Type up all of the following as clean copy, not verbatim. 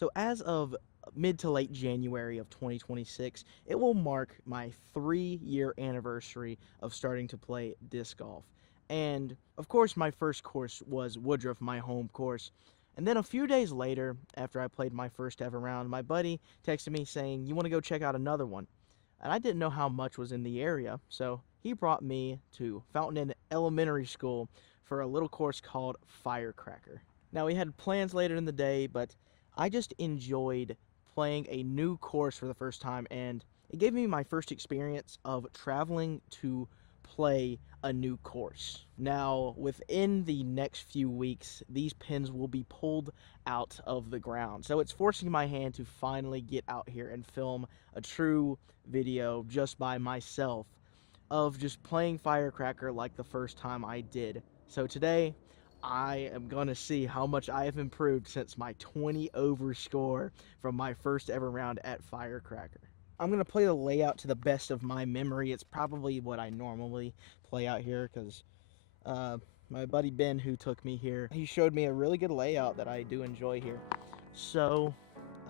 So as of mid to late January of 2026, it will mark my 3-year anniversary of starting to play disc golf. And of course, my first course was Woodruff, my home course. And then a few days later, after I played my first ever round, my buddy texted me saying, "You want to go check out another one?" And I didn't know how much was in the area, so he brought me to Fountain Inn Elementary School for a little course called Firecracker. Now, we had plans later in the day, but I just enjoyed playing a new course for the first time, and it gave me my first experience of traveling to play a new course. Now, within the next few weeks, these pins will be pulled out of the ground. So it's forcing my hand to finally get out here and film a true video just by myself of just playing Firecracker like the first time I did. So today, I am going to see how much I have improved since my 20 over score from my first ever round at Firecracker. I'm going to play the layout to the best of my memory. It's probably what I normally play out here because my buddy Ben, who took me here, he showed me a really good layout that I do enjoy here. So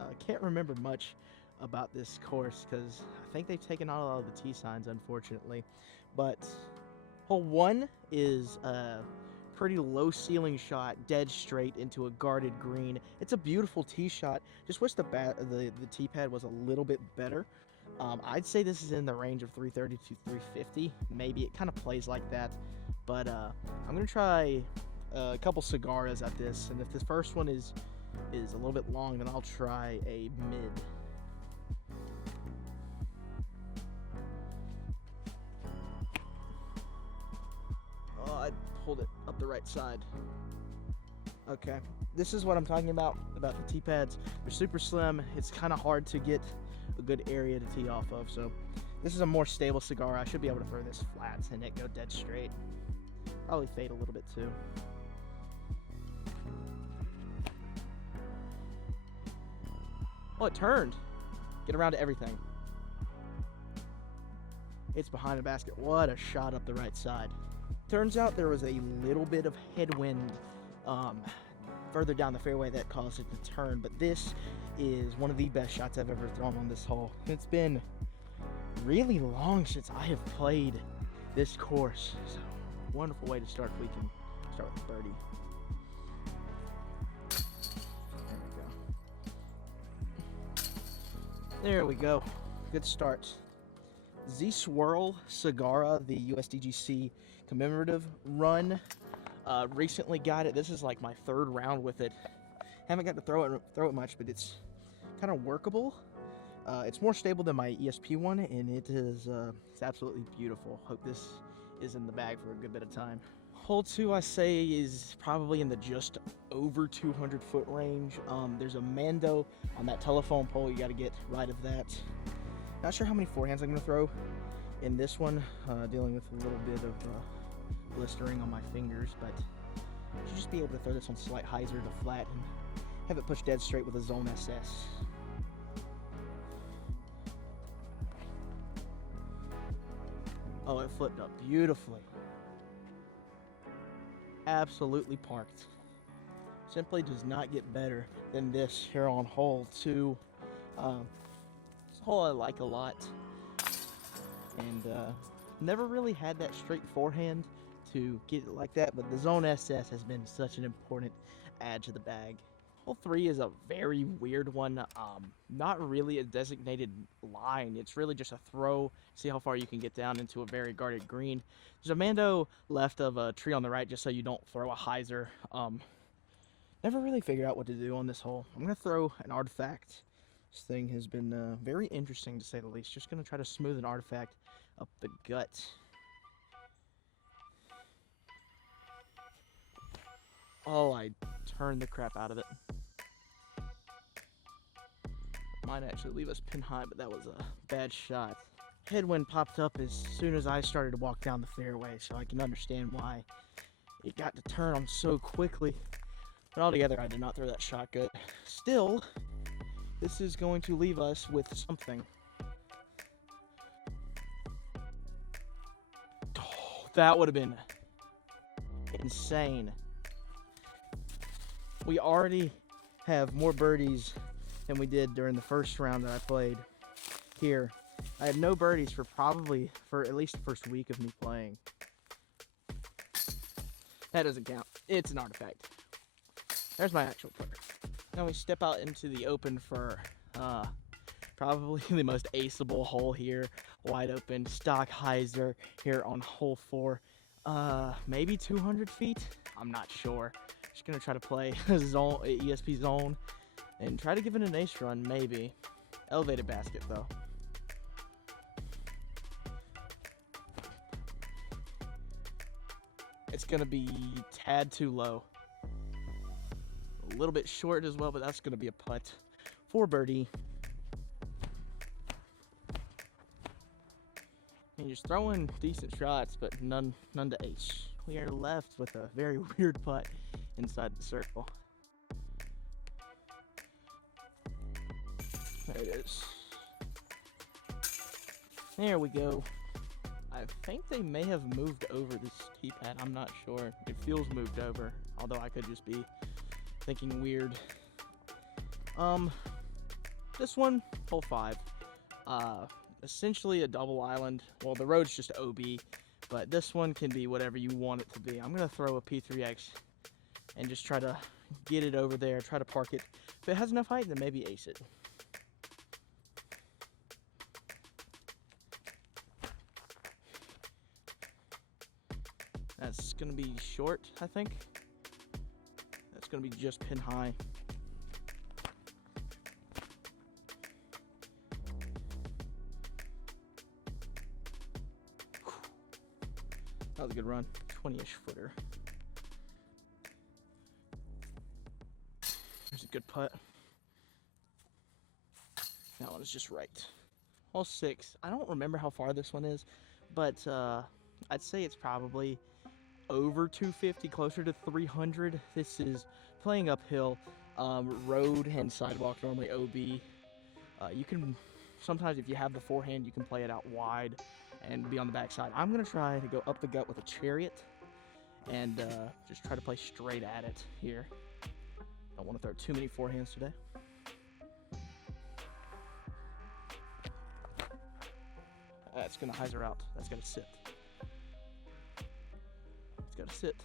I can't remember much about this course because I think they've taken out a lot of the T signs, unfortunately. But hole 1 is pretty low ceiling shot, dead straight into a guarded green. It's a beautiful tee shot. Just wish the tee pad was a little bit better. I'd say this is in the range of 330 to 350. Maybe it kind of plays like that. But I'm gonna try a couple cigars at this, and if this first one is a little bit long, then I'll try a mid. Oh, I pulled it up the right side. Okay, this is what I'm talking about the tee pads. They're super slim. It's kind of hard to get a good area to tee off of, so this is a more stable cigar. I should be able to throw this flat and it go dead straight. Probably fade a little bit too. Oh, it turned. Get around to everything. It's behind the basket. What a shot up the right side. Turns out there was a little bit of headwind further down the fairway that caused it to turn, but this is one of the best shots I've ever thrown on this hole. It's been really long since I have played this course, so wonderful way to start if we can start with a birdie. There we go. Good start. Z-Swirl Cigarra, the USDGC commemorative run. Recently got it. This is like my 3rd round with it. Haven't got to throw it much, but it's kind of workable. It's more stable than my ESP one, and it's absolutely beautiful. Hope this is in the bag for a good bit of time. Hole 2, I say, is probably in the just over 200 foot range. There's a Mando on that telephone pole. You got to get right of that. Not sure how many forehands I'm going to throw in this one. Dealing with a little bit of blistering on my fingers, but I should just be able to throw this on slight hyzer to flat and have it pushed dead straight with a Zone SS. Oh, it flipped up beautifully. Absolutely parked. Simply does not get better than this here on hole 2. This hole I like a lot, and never really had that straight forehand to get it like that, but the Zone SS has been such an important add to the bag. Hole 3 is a very weird one. Not really a designated line. It's really just a throw. See how far you can get down into a very guarded green. There's a Mando left of a tree on the right just so you don't throw a hyzer. Never really figured out what to do on this hole. I'm going to throw an artifact. This thing has been very interesting to say the least. Just going to try to smooth an artifact up the gut. Oh, I turned the crap out of it. Might actually leave us pin high, but that was a bad shot. Headwind popped up as soon as I started to walk down the fairway, so I can understand why it got to turn on so quickly. But altogether, I did not throw that shot good. Still, this is going to leave us with something. Oh, that would have been insane. We already have more birdies than we did during the first round that I played here. I had no birdies for at least the first week of me playing. That doesn't count. It's an artifact. There's my actual player. Now we step out into the open for probably the most aceable hole here. Wide open, stock hyzer here on hole 4. Maybe 200 feet? I'm not sure. Just gonna try to play zone, ESP zone and try to give it an ace run, maybe. Elevated basket though. It's gonna be tad too low. A little bit short as well, but that's gonna be a putt for birdie. And just throwing decent shots, but none to ace. We are left with a very weird putt inside the circle. There it is. There we go. I think they may have moved over this tee pad. I'm not sure. It feels moved over, although I could just be thinking weird. This one, hole 5. Essentially a double island. Well, the road's just OB, but this one can be whatever you want it to be. I'm gonna throw a P3X and just try to get it over there, try to park it. If it has enough height, then maybe ace it. That's gonna be short, I think. That's gonna be just pin high. That was a good run, 20-ish footer. There's a good putt. That one is just right. Hole 6. I don't remember how far this one is, but I'd say it's probably over 250, closer to 300. This is playing uphill, road and sidewalk, normally OB. You can, sometimes if you have the forehand, you can play it out wide and be on the backside. I'm gonna try to go up the gut with a chariot and just try to play straight at it here. Don't want to throw too many forehands today. That's gonna hyzer out. That's gonna sit. It's gotta sit.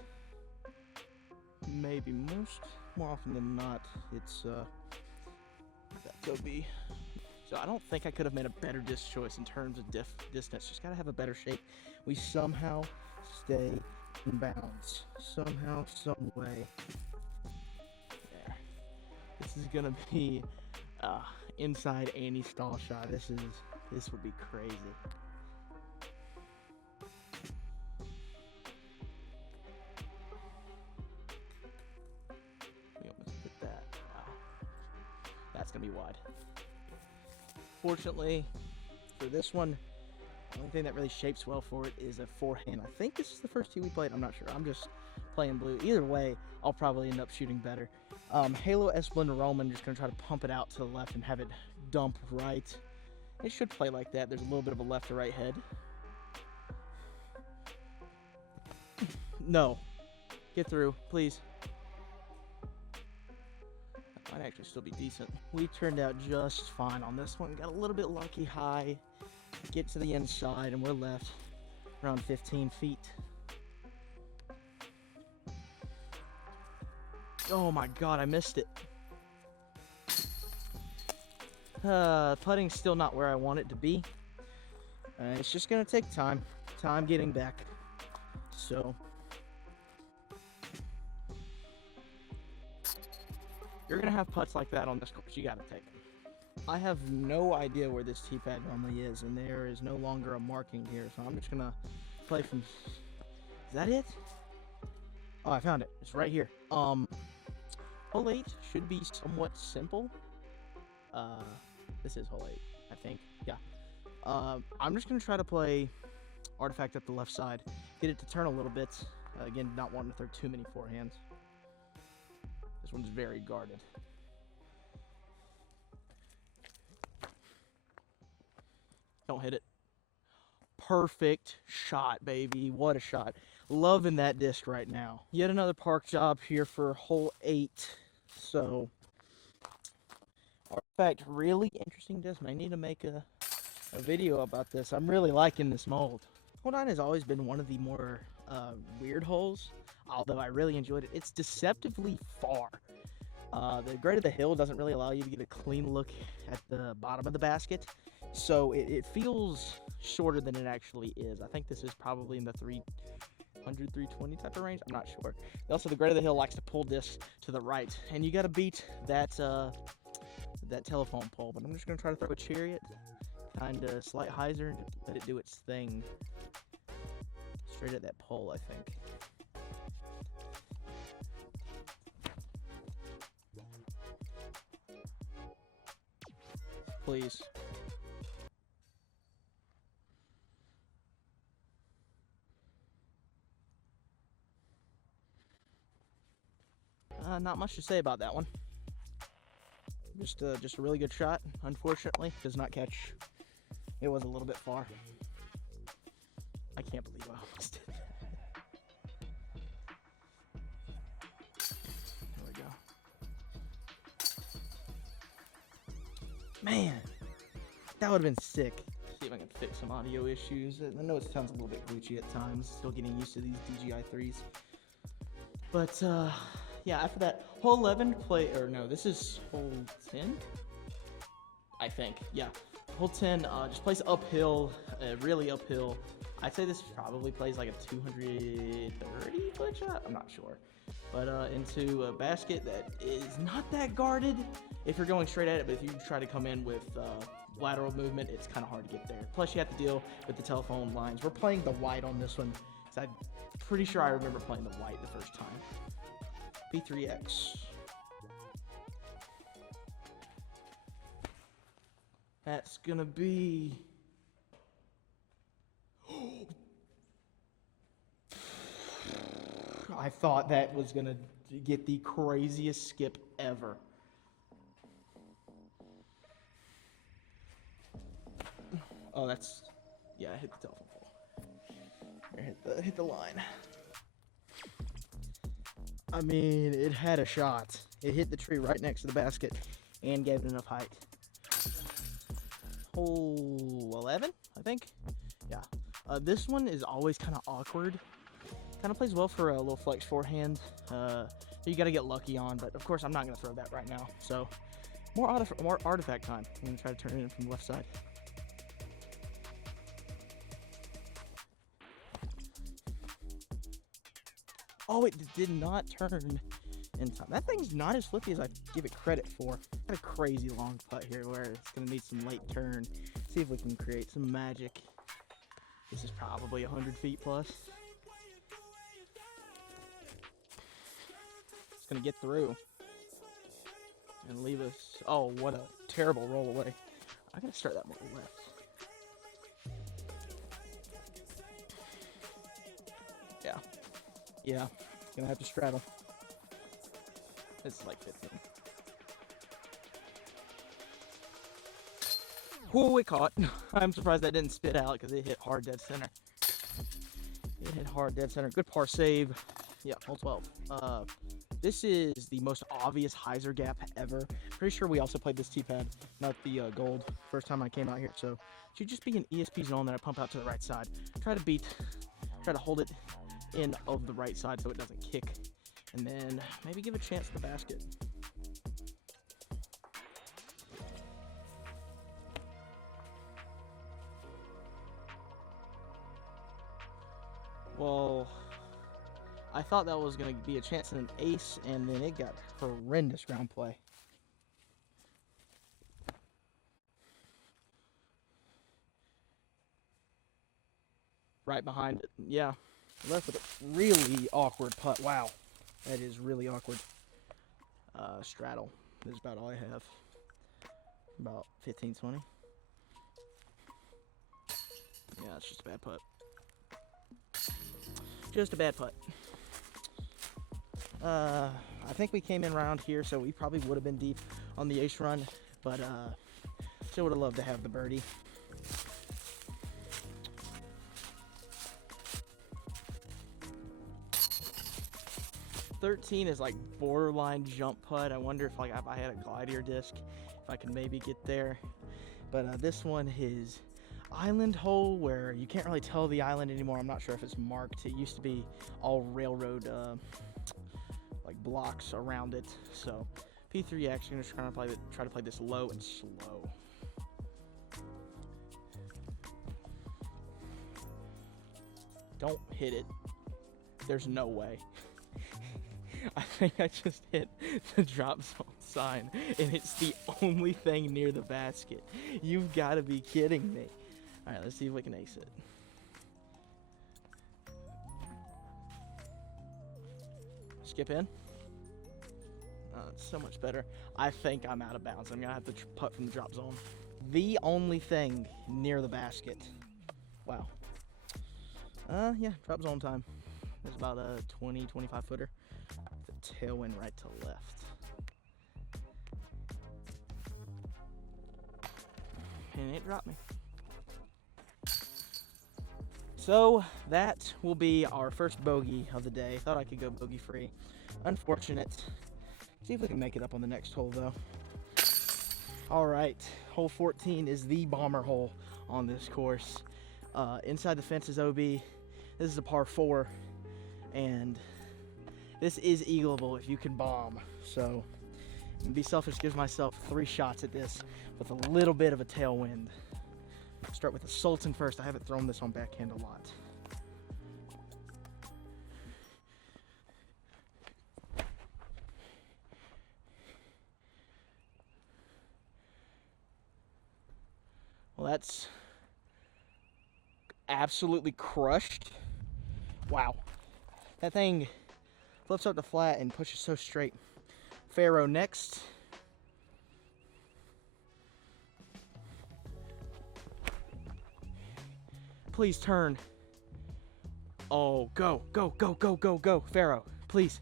Maybe more often than not, it's that's OB. So I don't think I could have made a better disc choice in terms of distance. Just gotta have a better shape. We somehow stay in bounds. Somehow, some way. There. This is gonna be inside Annie stall shot. This would be crazy. We almost hit that. Wow. That's gonna be wide. Fortunately, for this one, the only thing that really shapes well for it is a forehand. I think this is the first tee we played. I'm not sure. I'm just playing blue. Either way, I'll probably end up shooting better. Halo Esplendor Roman, just going to try to pump it out to the left and have it dump right. It should play like that. There's a little bit of a left to right head. No. Get through, please. Might actually still be decent. We turned out just fine on this one. Got a little bit lucky high. Get to the inside and we're left around 15 feet. Oh my god, I missed it. Putting's still not where I want it to be. It's just gonna take time. Time getting back. So you're gonna have putts like that on this course. You gotta take them. I have no idea where this tee pad normally is, and there is no longer a marking here, so I'm just gonna play from. Is that it? Oh, I found it. It's right here. Hole 8 should be somewhat simple. This is hole 8, I think. Yeah. I'm just gonna try to play artifact at the left side, get it to turn a little bit. Again, not wanting to throw too many forehands. This one's very guarded. Don't hit it. Perfect shot, baby. What a shot. Loving that disc right now. Yet another park job here for hole 8. So fact, really interesting disc. I need to make a video about this. I'm really liking this mold. Hole 9 has always been one of the more weird holes, although I really enjoyed it. It's deceptively far. The grade of the hill doesn't really allow you to get a clean look at the bottom of the basket, so it feels shorter than it actually is. I think this is probably in the 300, 320 type of range. I'm not sure. Also, the grade of the hill likes to pull discs to the right, and you got to beat that telephone pole. But I'm just gonna try to throw a chariot, kind of slight hyzer, and just let it do its thing. Straight at that pole, I think. Please. Not much to say about that one. Just a really good shot. Unfortunately, does not catch. It was a little bit far. I can't believe I almost did that. There we go. Man, that would have been sick. See if I can fix some audio issues. I know it sounds a little bit glitchy at times. Still getting used to these DJI 3s. But yeah, after that, hole 11 this is hole 10? I think, yeah. Hole 10 just plays uphill, really uphill. I'd say this probably plays like a 230-foot shot, I'm not sure. But into a basket that is not that guarded if you're going straight at it, but if you try to come in with lateral movement, it's kind of hard to get there. Plus, you have to deal with the telephone lines. We're playing the white on this one, so I'm pretty sure I remember playing the white the first time. P3X. That's gonna be... I thought that was gonna get the craziest skip ever. Oh, that's... Yeah, I hit the telephone pole. Hit the line. I mean, it had a shot. It hit the tree right next to the basket and gave it enough height. Hole 11, I think? Yeah. This one is always kind of awkward. Kind of plays well for a little flex forehand. You got to get lucky on, but of course I'm not going to throw that right now. So, more artifact time. I'm going to try to turn it in from the left side. Oh, it did not turn in time. That thing's not as flippy as I give it credit for. Got a crazy long putt here where it's going to need some late turn. See if we can create some magic. This is probably 100 feet plus. It's going to get through and leave us. Oh, what a terrible roll away. I got to start that more left. Yeah. Yeah, gonna have to straddle. It's like 15. Oh, it caught. I'm surprised that didn't spit out because it hit hard dead center. It hit hard dead center. Good par save. Yeah, hole 12. This is the most obvious hyzer gap ever. Pretty sure we also played this T-pad, not the gold, first time I came out here. So it should just be an ESP zone that I pump out to the right side. Try to hold it in of the right side so it doesn't kick, and then maybe give a chance to the basket. Well, I thought that was going to be a chance at an ace, and then it got horrendous ground play. Right behind it, yeah. Left with a really awkward putt. Wow, that is really awkward. Straddle is about all I have. About 15, 20. Yeah, it's just a bad putt. Just a bad putt. I think we came in around here, so we probably would have been deep on the ace run, but still would have loved to have the birdie. .13 is like borderline jump putt. I wonder if I had a glider disc, if I can maybe get there. But this one is island hole where you can't really tell the island anymore. I'm not sure if it's marked. It used to be all railroad like blocks around it. So P3X, you're just try to play this low and slow. Don't hit it. There's no way. I think I just hit the drop zone sign, and it's the only thing near the basket. You've got to be kidding me. All right, let's see if we can ace it. Skip in. It's so much better. I think I'm out of bounds. I'm going to have to putt from the drop zone. The only thing near the basket. Wow. Yeah, drop zone time. There's about a 20, 25 footer. The tailwind right to left. And it dropped me. So that will be our first bogey of the day. Thought I could go bogey free. Unfortunate. See if we can make it up on the next hole though. All right, hole 14 is the bomber hole on this course. Inside the fence is OB. This is a par 4, and this is eagleable if you can bomb. So, to be selfish, gives myself 3 shots at this with a little bit of a tailwind. Start with the Sultan first. I haven't thrown this on backhand a lot. Well, that's absolutely crushed. Wow. That thing flips up the flat and pushes so straight. Faro next. Please turn. Oh, go, go, go, go, go, go. Faro, please.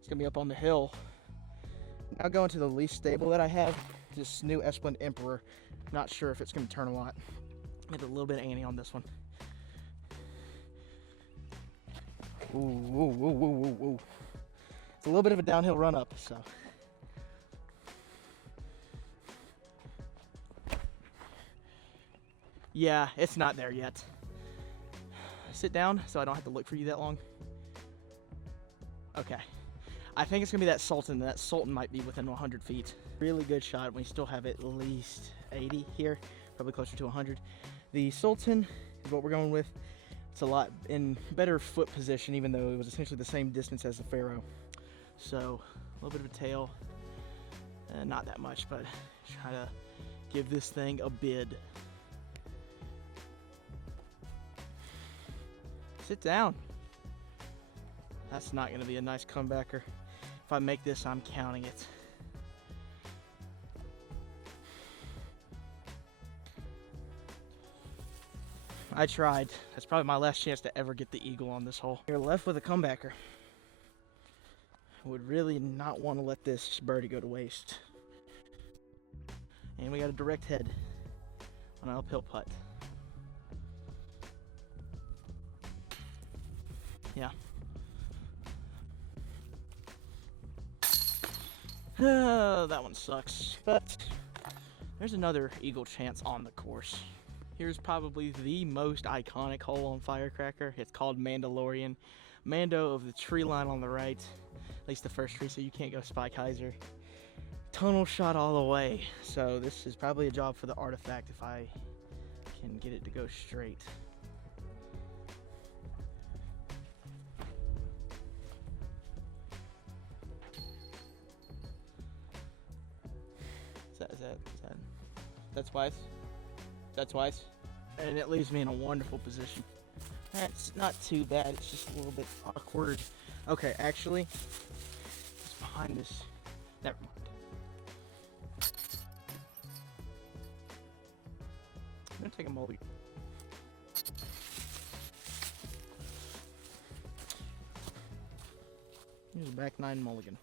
It's gonna be up on the hill. Now going to the least stable that I have, this new Esplin Emperor. Not sure if it's gonna turn a lot. Get a little bit of ante on this one. Ooh, ooh, ooh, ooh, ooh, ooh. It's a little bit of a downhill run up, so. Yeah, it's not there yet. Sit down so I don't have to look for you that long. Okay. I think it's gonna be that Sultan. That Sultan might be within 100 feet. Really good shot. We still have at least 80 here, probably closer to 100. The Sultan is what we're going with. It's a lot in better foot position, even though it was essentially the same distance as the Faro. So a little bit of a tail, not that much, but try to give this thing a bid. Sit down. That's not going to be a nice comebacker. If I make this, I'm counting it. I tried. That's probably my last chance to ever get the eagle on this hole. You're left with a comebacker. Would really not want to let this birdie go to waste. And we got a direct head on an uphill putt. Yeah. That one sucks, but there's another eagle chance on the course. Here's probably the most iconic hole on Firecracker. It's called Mandalorian. Mando of the tree line on the right, at least the first tree, so you can't go Spike Heiser. Tunnel shot all the way, so this is probably a job for the artifact if I can get it to go straight. That's wise. That's wise. And it leaves me in a wonderful position. That's not too bad. It's just a little bit awkward. Okay, actually, it's behind this. Never mind. I'm gonna take a mulligan. Here's a back 9 mulligan.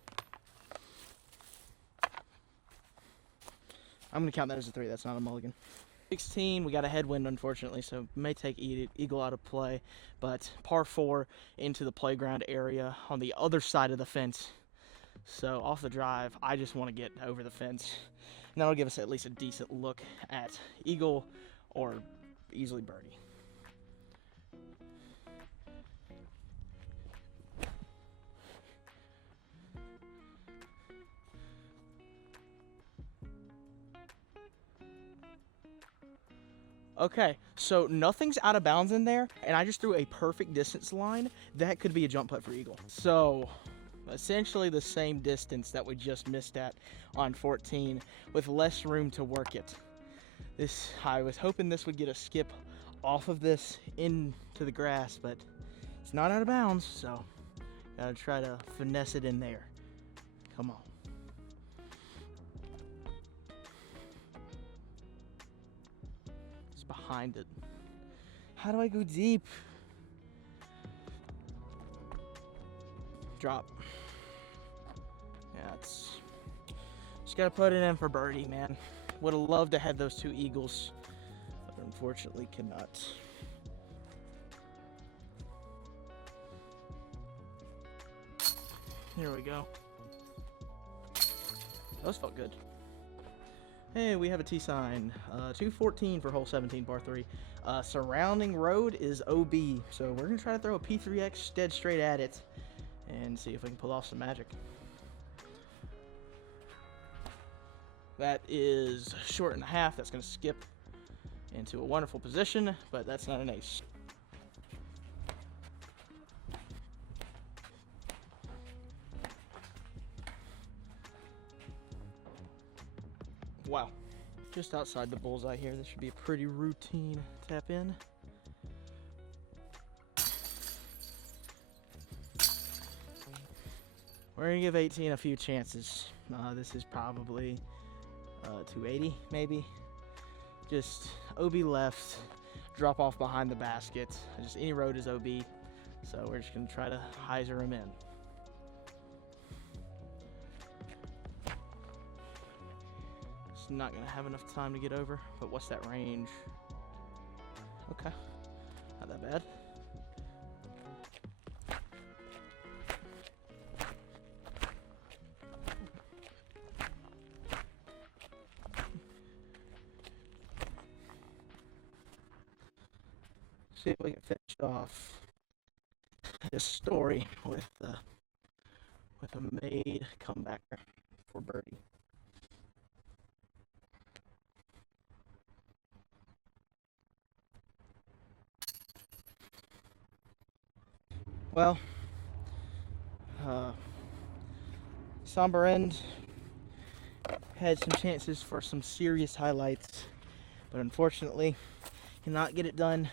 I'm gonna count that as a 3. That's not a mulligan. 16, we got a headwind unfortunately, so may take eagle out of play, but par 4 into the playground area on the other side of the fence. So off the drive, I just want to get over the fence. And that'll give us at least a decent look at eagle or easily birdie. Okay, so nothing's out of bounds in there, and I just threw a perfect distance line. That could be a jump putt for eagle. So essentially the same distance that we just missed at on 14 with less room to work it. I was hoping this would get a skip off of this into the grass, but it's not out of bounds, so gotta try to finesse it in there. Come on. It's behind it. How do I go deep? Drop. Yeah, just gotta put it in for birdie, man. Would have loved to have those two eagles, but unfortunately cannot. Here we go. Those felt good. Hey, we have a T sign. 214 for hole 17, par 3. Surrounding road is OB, so we're gonna try to throw a P3X dead straight at it and see if we can pull off some magic. That is short and a half. That's going to skip into a wonderful position, but that's not an ace. Wow. Just outside the bullseye here. This should be a pretty routine tap in. We're going to give 18 a few chances. This is probably 280 maybe. Just OB left, drop off behind the basket. Just any road is OB, so we're just gonna try to hyzer him in. It's not gonna have enough time to get over, but what's that range? Okay, not that bad. See if we can finish off this story with a made comeback for birdie. Well, somber end. Had some chances for some serious highlights, but unfortunately cannot get it done.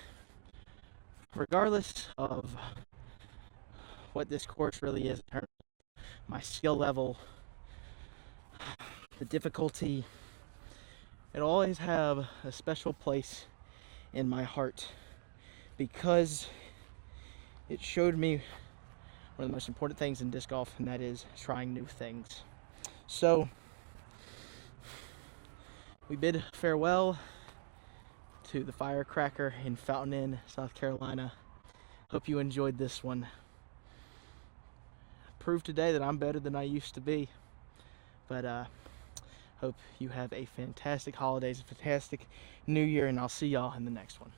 Regardless of what this course really is in terms of my skill level, the difficulty, it'll always have a special place in my heart because it showed me one of the most important things in disc golf, and that is trying new things. So we bid farewell to the Firecracker in Fountain Inn, South Carolina. Hope you enjoyed this one. Proved today that I'm better than I used to be. But hope you have a fantastic holidays, a fantastic new year, and I'll see y'all in the next one.